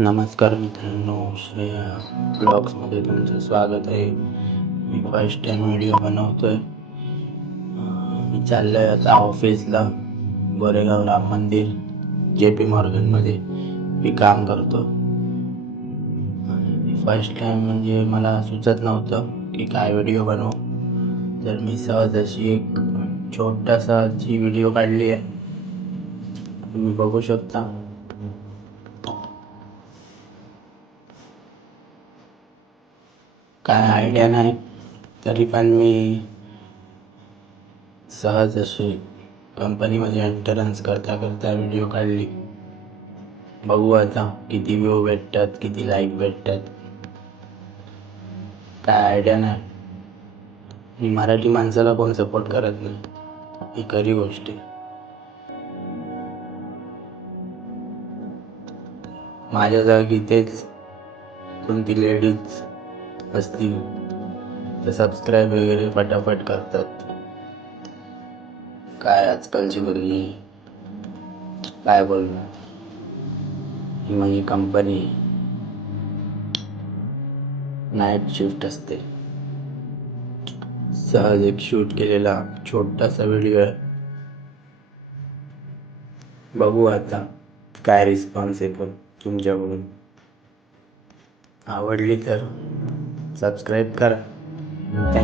नमस्कार मित्रांनो, श्रेया ब्लॉग्समध्ये तुमचं स्वागत आहे. मी फर्स्ट टाइम व्हिडिओ बनवतोय. मी चाललोय आता ऑफिसला. गोरेगाव राम मंदिर JP मॉर्गनमध्ये मी काम करतो. फर्स्ट टाइम म्हणजे मला सुचत नव्हतं की काय व्हिडिओ बनवू, तर मी सहज अशी एक छोटासा व्हिडिओ काढली आहे. तुम्ही बघू शकता. काय आयडिया नाही, तरी पण मी सहज अशी कंपनीमध्ये एंटरन्स करता करता व्हिडिओ काढली. बघू आता किती व्ह्यू भेटतात, किती लाईक भेटतात. काय आयडिया नाही. मी मराठी माणसाला कोण सपोर्ट करत नाही, ही खरी गोष्ट आहे. माझ्या जागी तेच कोणती लेडीज असतील तर सबस्क्राईब वगैरे फटाफट करतात. काय आजकालची मुलगी, काय बोलणार. ही माझी कंपनी नाईट शिफ्ट असते. सहज एक शूट केलेला छोटासा व्हिडिओ आहे. बघू आता काय रिस्पॉन्स येतो तुमच्याकडून. आवडली तर सबस्क्राईब करा. थँक्यू.